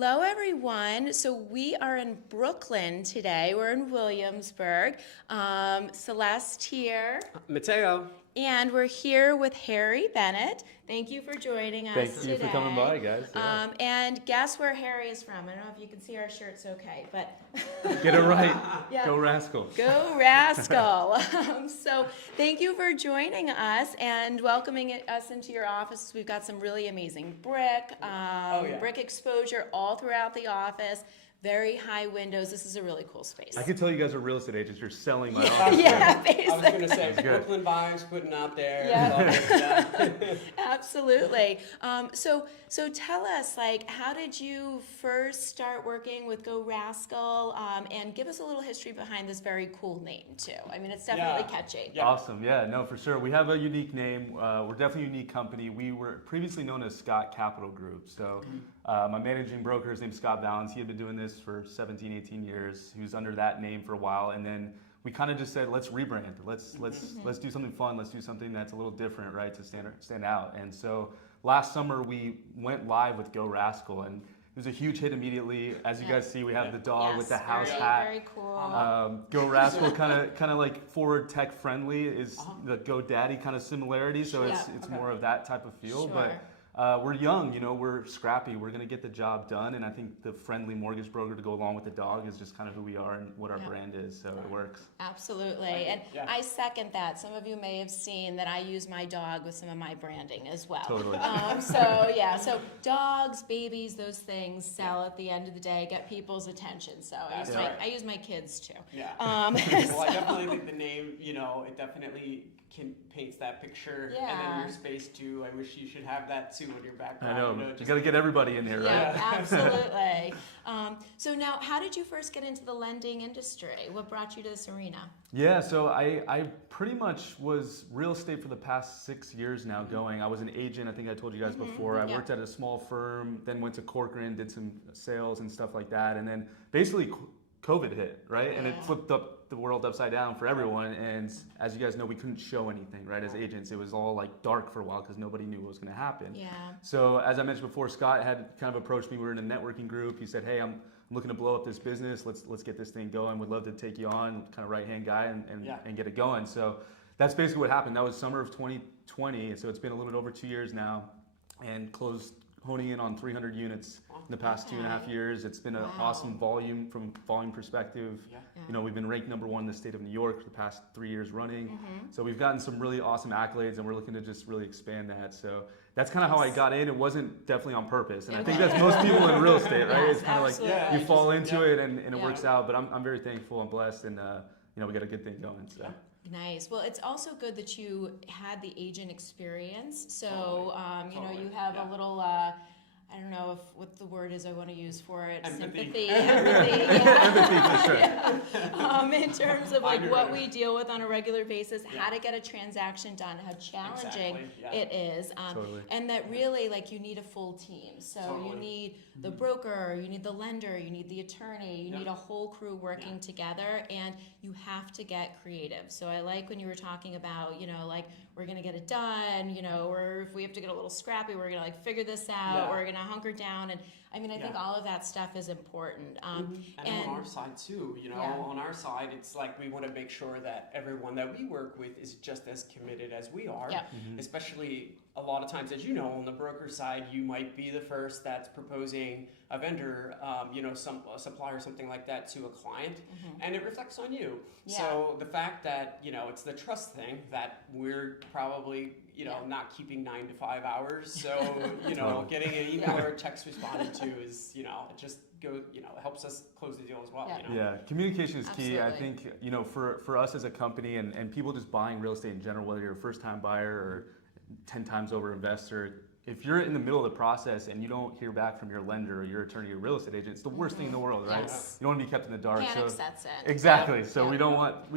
Hello, everyone. So we are in Brooklyn today. We're in Williamsburg. Celeste here. Mateo. And we're here with Harry Bennett. Thank you for joining us today. Thank you for coming by, guys. Yeah. And guess where Harry is from? I don't know if you can see our shirts okay, but... Get it right. Yeah. GoRascal. GoRascal. So thank you for joining us and welcoming us into your office. We've got some really amazing brick exposure all throughout the office. Very high windows. This is a really cool space. I can tell you guys are real estate agents. You're selling my office. Yeah, I was going to say Brooklyn vibes, putting out there. Yeah. Absolutely. So tell us, like, how did you first start working with GoRascal? And give us a little history behind this very cool name too. I mean, it's definitely catchy. Yeah. Awesome. Yeah. No, for sure. We have a unique name. We're definitely a unique company. We were previously known as Scott Capital Group. So my managing broker, his name's Scott Valins. He had been doing this for 17, 18 years. He was under that name for a while, and then we kind of just said, let's rebrand. Let's do something fun. Let's do something that's a little different, right, to stand out. And so last summer we went live with GoRascal, and it was a huge hit immediately. As you guys see, we have the dog with the house hat. Very cool. GoRascal kind of like forward tech friendly is the GoDaddy kind of similarity. So it's more of that type of feel, but. We're young, we're scrappy. We're going to get the job done. And I think the friendly mortgage broker to go along with the dog is just kind of who we are and what our brand is. So it works. Absolutely. And I second that. Some of you may have seen that I use my dog with some of my branding as well. Totally. So dogs, babies, those things sell at the end of the day, get people's attention. So I use my kids too. Yeah. Well, I definitely think the name, it definitely paints that picture. Yeah. And then your space too. I wish you should have that too in your background. I know. You got to get everybody in here, right? Yeah, absolutely. So now, how did you first get into the lending industry? What brought you to this arena? Yeah, so I pretty much was real estate for the past 6 years now going. I was an agent, I think I told you guys before. I worked at a small firm, then went to Corcoran, did some sales and stuff like that. And then basically COVID hit, right? And it flipped up the world upside down for everyone. And as you guys know, we couldn't show anything, right? As agents, it was all like dark for a while because nobody knew what was going to happen. Yeah. So as I mentioned before, Scott had kind of approached me. We were in a networking group. He said, hey, I'm looking to blow up this business. Let's get this thing going. Would love to take you on, kind of right-hand guy and get it going. So that's basically what happened. That was summer of 2020. So it's been a little bit over 2 years now and honing in on 300 units in the past 2.5 years. It's been an awesome volume perspective. Yeah. We've been ranked #1 in the state of New York for the past 3 years running. So we've gotten some really awesome accolades and we're looking to just really expand that. So that's kind of how I got in. It wasn't definitely on purpose. And I think that's most people in real estate, right? It's kind of like you fall into it and it works out. But I'm very thankful and blessed and we got a good thing going. So. Nice. Well, it's also good that you had the agent experience. So, you have a little, I don't know what the word is I want to use for it. Empathy. Empathy, Empathy, for sure. In terms of what we deal with on a regular basis, how to get a transaction done, how challenging it is, and that really you need a full team. So you need the broker, you need the lender, you need the attorney, you need a whole crew working together, and you have to get creative. So I like when you were talking about, we're going to get it done, or if we have to get a little scrappy, we're going to figure this out, we're going to hunker down. And I mean, I think all of that stuff is important. And on our side too, on our side, it's like we want to make sure that everyone that we work with is just as committed as we are, especially a lot of times, as you know, on the broker side, you might be the first that's proposing a vendor, a supplier, something like that to a client, and it reflects on you. Yeah. So the fact that, it's the trust thing that we're probably, not keeping 9 to 5 hours. So, getting an email or a text responded to is, it just helps us close the deal as well. Yeah, communication is key. Absolutely. I think, for us as a company and people just buying real estate in general, whether you're a first time buyer or 10 times over investor, if you're in the middle of the process and you don't hear back from your lender or your attorney or real estate agent, it's the worst thing in the world, right? Yes. You don't want to be kept in the dark. Panic sets in. Exactly. So we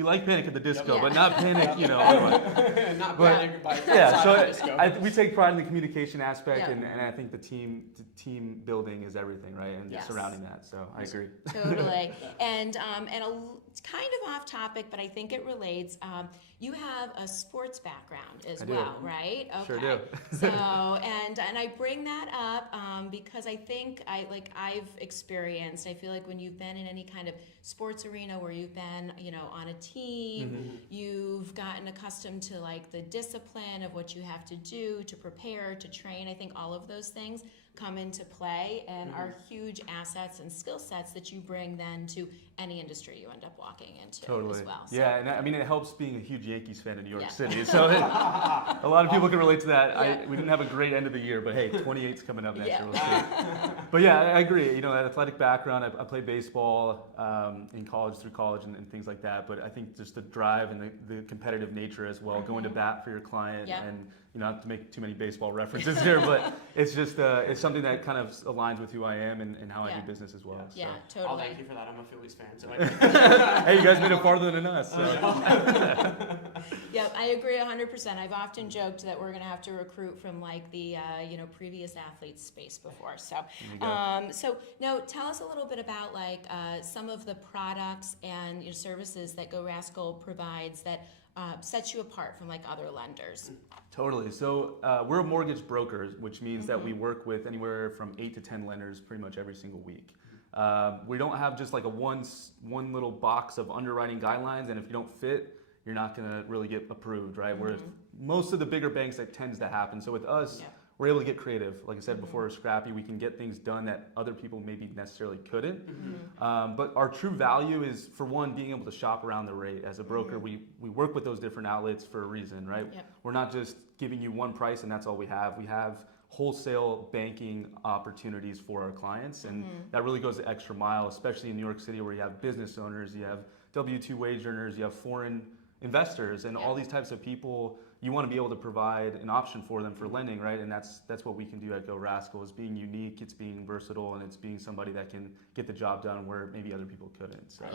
like Panic at the Disco, but not Panic, Not panic by so we take pride in the communication aspect, and I think the team building is everything, right? And surrounding that. So I agree. Totally. And it's kind of off topic, but I think it relates. You have a sports background as well, right? Okay. Sure do. So, And I bring that up because I think I've experienced. I feel like when you've been in any kind of sports arena where you've been, on a team, you've gotten accustomed to like the discipline of what you have to do to prepare, to train. I think all of those things come into play and are huge assets and skill sets that you bring then to any industry you end up walking into as well. So. Yeah, and I mean, it helps being a huge Yankees fan in New York City. So a lot of people can relate to that. We didn't have a great end of the year, but hey, 28's coming up next year. We'll see. But yeah, I agree. An athletic background. I played baseball in college, through college and things like that. But I think just the drive and the competitive nature as well, going to bat for your client and not to make too many baseball references here, but it's just it's something that kind of aligns with who I am and how I do business as well. Yeah, so. totally. I'll thank you for that. I'm a Phillies fan, so hey, you guys made it farther than us. So. Yeah, I agree 100%. I've often joked that we're going to have to recruit from like the previous athletes space before. So, so now tell us a little bit about like some of the products and services that GoRascal provides that sets you apart from like other lenders. Totally. So we're a mortgage broker, which means that we work with anywhere from 8 to 10 lenders pretty much every single week. We don't have just like a one little box of underwriting guidelines, and if you don't fit, you're not going to really get approved, right? Whereas most of the bigger banks, that tends to happen. So with us, we're able to get creative. Like I said before, Scrappy, we can get things done that other people maybe necessarily couldn't. But our true value is, for one, being able to shop around the rate. As a broker, we work with those different outlets for a reason, right? We're not just giving you one price and that's all we have. We have wholesale banking opportunities for our clients, and that really goes the extra mile, especially in New York City, where you have business owners, you have W-2 wage earners, you have foreign investors, and all these types of people. You want to be able to provide an option for them for lending, right? And that's what we can do at GoRascal, is being unique, it's being versatile, and it's being somebody that can get the job done where maybe other people couldn't. So.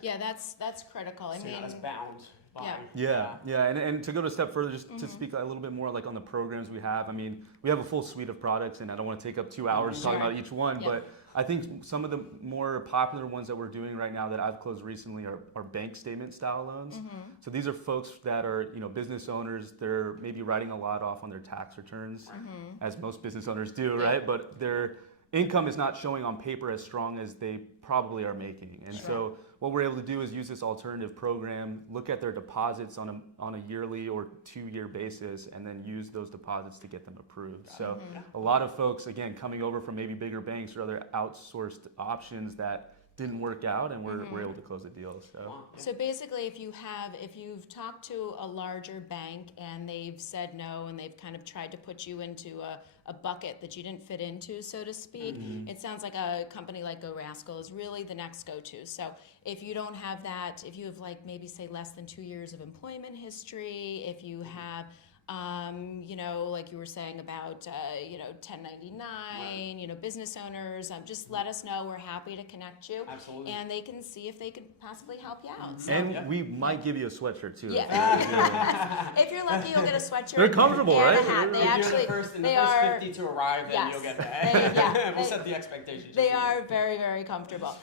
Yeah, that's critical. I mean, that's bound. And to go a step further, just to speak a little bit more like on the programs we have. I mean, we have a full suite of products, and I don't want to take up 2 hours talking about each one, but I think some of the more popular ones that we're doing right now that I've closed recently are bank statement style loans. So these are folks that are business owners. They're maybe writing a lot off on their tax returns, as most business owners do, right? But their income is not showing on paper as strong as they probably are making, and so what we're able to do is use this alternative program, look at their deposits on a yearly or 2-year basis, and then use those deposits to get them approved. So a lot of folks, again, coming over from maybe bigger banks or other outsourced options that didn't work out, and we're able to close the deal. So basically, if you've talked to a larger bank and they've said no, and they've kind of tried to put you into a bucket that you didn't fit into, so to speak, it sounds like a company like GoRascal is really the next go-to. So if you don't have that, if you have like maybe say less than 2 years of employment history, if you have like you were saying about 1099, business owners, just let us know. We're happy to connect you. Absolutely. And they can see if they could possibly help you out. So. And we might give you a sweatshirt too. If you're lucky, you'll get a sweatshirt. They're comfortable, and right? A hat. They actually, the first 50 to arrive, then you'll get that. We'll set the expectations. They are very, very comfortable.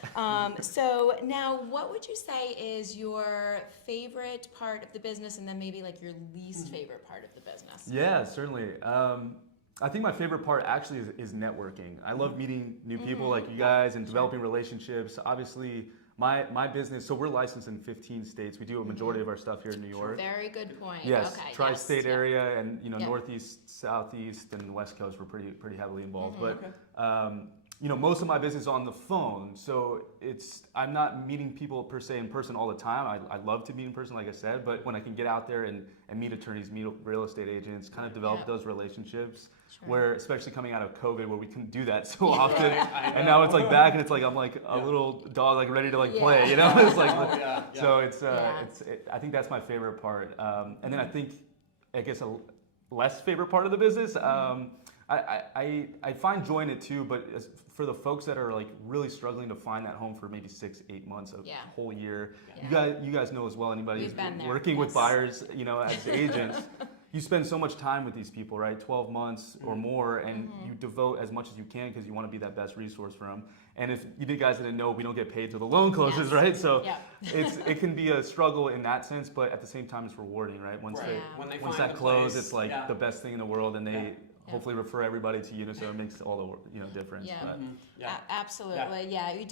So now, what would you say is your favorite part of the business, and then maybe like your least favorite part of the business? Yeah, certainly. I think my favorite part actually is networking. I love meeting new people like you guys and developing relationships. Obviously, my business, so we're licensed in 15 states. We do a majority of our stuff here in New York. Very good point. Yes, okay, tri-state area, and Northeast, Southeast, and West Coast we're pretty heavily involved. But most of my business is on the phone, so I'm not meeting people per se in person all the time. I love to meet in person, like I said, but when I can get out there and meet attorneys, meet real estate agents, kind of develop those relationships, where especially coming out of COVID, where we couldn't do that so often, and now it's like back, and it's like I'm like a little dog, like ready to play, It's like so I think that's my favorite part, and then I guess a less favorite part of the business. I find joy in it too, but for the folks that are like really struggling to find that home for maybe 6-8 months, a whole year, you guys know as well. Anybody who's working with buyers, as agents, you spend so much time with these people, right? 12 months or more, and you devote as much as you can because you want to be that best resource for them. And if you guys didn't know, we don't get paid till the loan closes, right? So it can be a struggle in that sense, but at the same time, it's rewarding, right? Once that close, it's like the best thing in the world, and they hopefully refer everybody to you, so it makes all the difference. Yeah. But, Absolutely. Yeah. It's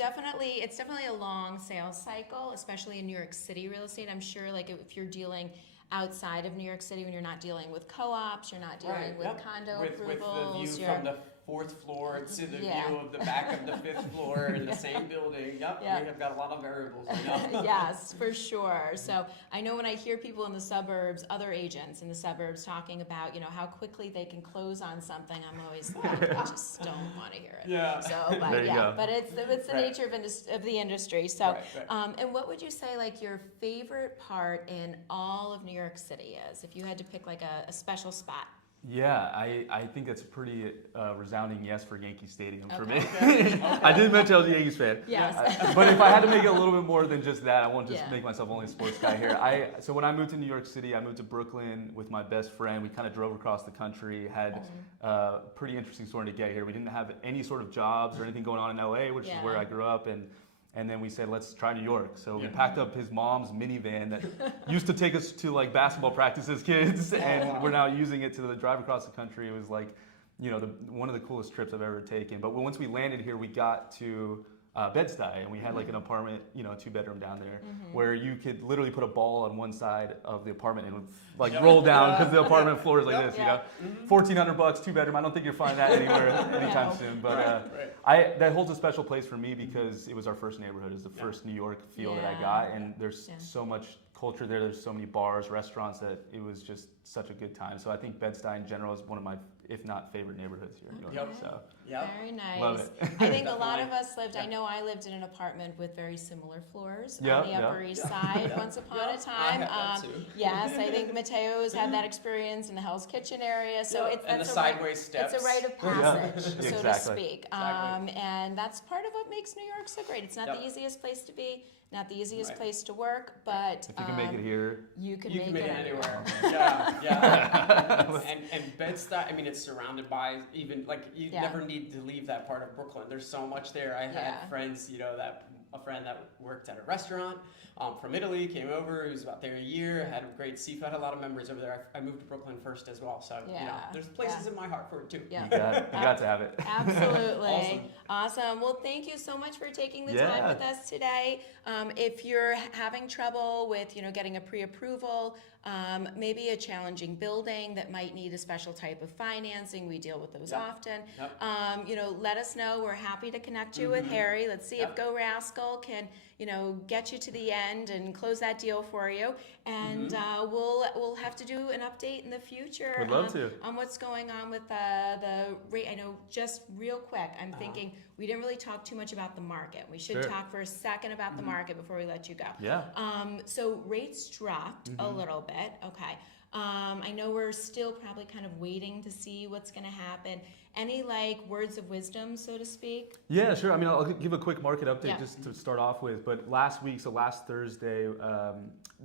definitely a long sales cycle, especially in New York City real estate. I'm sure like if you're dealing outside of New York City, when you're not dealing with co-ops, you're not dealing with condo approvals. With the view from the 4th floor to the view of the back of the 5th floor in the same building. We have got a lot of variables. Yes, for sure. So I know when I hear people in the suburbs, other agents in the suburbs talking about, how quickly they can close on something, I'm always like, I just don't want to hear it. Yeah. So, but it's the nature of the industry. So, and what would you say like your favorite part in all of New York City is, if you had to pick like a special spot? Yeah, I think that's a pretty resounding yes for Yankee Stadium for me. I did mention I was a Yankees fan. Yes. But if I had to make it a little bit more than just that, I won't just make myself only a sports guy here. So when I moved to New York City, I moved to Brooklyn with my best friend. We kind of drove across the country, had a pretty interesting story to get here. We didn't have any sort of jobs or anything going on in LA, which is where I grew up, and then we said, let's try New York. So we packed up his mom's minivan that used to take us to like basketball practice as kids, and we're now using it to drive across the country. It was like, one of the coolest trips I've ever taken. But once we landed here, we got to Bed-Stuy, and we had like an apartment, 2-bedroom down there, where you could literally put a ball on one side of the apartment and it would like roll down because the apartment floor is like this, $1,400, 2-bedroom. I don't think you'll find that anywhere anytime soon. But that holds a special place for me because it was our first neighborhood. It was the first New York feel that I got, and there's so much culture there. There's so many bars, restaurants that it was just such a good time. So I think Bed-Stuy in general is one of my, if not favorite neighborhoods here in New York. So very nice. Love it. I think a lot of us lived. I know I lived in an apartment with very similar floors on the Upper East Side once upon a time. Yes, I think Mateo's had that experience in the Hell's Kitchen area. So it's sideways steps. It's a rite of passage, so to speak. Exactly. And that's part of what makes New York so great. It's not the easiest place to be. Not the easiest place to work, but if you can make it here, you can make it anywhere. And Bed-Stuy, I mean, it's surrounded by even like you never need to leave that part of Brooklyn. There's so much there. I had friends, a friend that worked at a restaurant from Italy came over. He was about there a year. Had a great seafood. Had a lot of memories over there. I moved to Brooklyn first as well, so there's places in my heart for it too. Yeah. You got to have it. Absolutely. Awesome. Well, thank you so much for taking the time with us today. If you're having trouble with, getting a pre-approval, maybe a challenging building that might need a special type of financing, we deal with those often. Let us know. We're happy to connect you with Harry. Let's see if GoRascal can, get you to the end and close that deal for you. And we'll have to do an update in the future. Would love to. On what's going on with the rate. I know, just real quick, I'm thinking we didn't really talk too much about the market. We should talk for a second about the market before we let you go. Yeah. So rates dropped a little bit. Okay. I know we're still probably kind of waiting to see what's going to happen. Any words of wisdom, so to speak? Yeah, sure. I mean, I'll give a quick market update just to start off with. But last Thursday,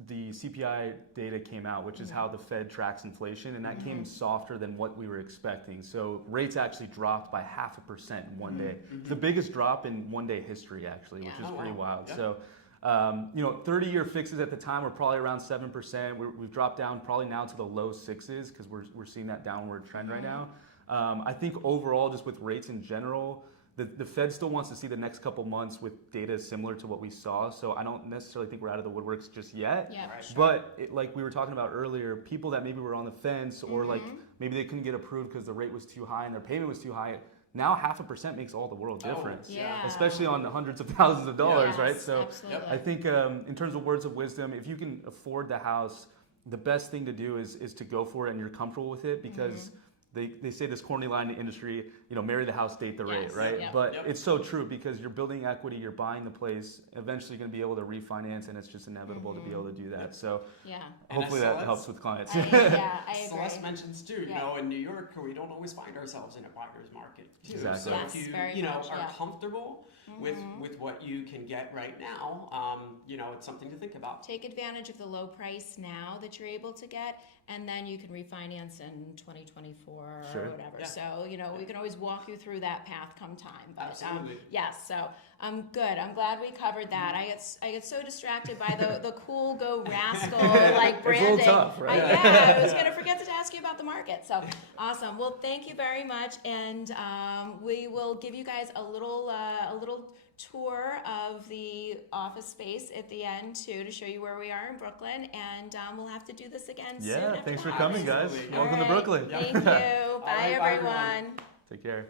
the CPI data came out, which is how the Fed tracks inflation, and that came softer than what we were expecting. So rates actually dropped by 0.5% in one day. The biggest drop in one-day history, actually, which is pretty wild. Yeah. So. 30-year fixes at the time were probably around 7%. We've dropped down probably now to the low 6s because we're seeing that downward trend right now. I think overall, just with rates in general, the Fed still wants to see the next couple months with data similar to what we saw. So I don't necessarily think we're out of the woodworks just yet. Yeah. But like we were talking about earlier, people that maybe were on the fence or like maybe they couldn't get approved because the rate was too high and their payment was too high. Now 0.5% makes all the world difference, especially on the hundreds of thousands of dollars, right? So absolutely. I think in terms of words of wisdom, if you can afford the house, the best thing to do is to go for it and you're comfortable with it because they say this corny line in the industry, marry the house, date the rate, right? But it's so true because you're building equity, you're buying the place, eventually you're going to be able to refinance and it's just inevitable to be able to do that. So hopefully that helps with clients. I agree. Celeste mentions too, in New York, we don't always find ourselves in a buyer's market too. Exactly. So if you are comfortable with what you can get right now, it's something to think about. Take advantage of the low price now that you're able to get, and then you can refinance in 2024 or whatever. Yeah. So, you know, we can always walk you through that path come time. But Absolutely. yes, so good. I'm glad we covered that. I get so distracted by the cool GoRascal like branding. It's a little tough, right? I was going to forget to ask you about the market. So awesome. Well, thank you very much, and we will give you guys a little tour of the office space at the end too, to show you where we are in Brooklyn, and we'll have to do this again soon. Yeah, after thanks the for coming, holidays. guys. All Welcome to right. Brooklyn. Thank you. Bye, right, bye, everyone. Take care.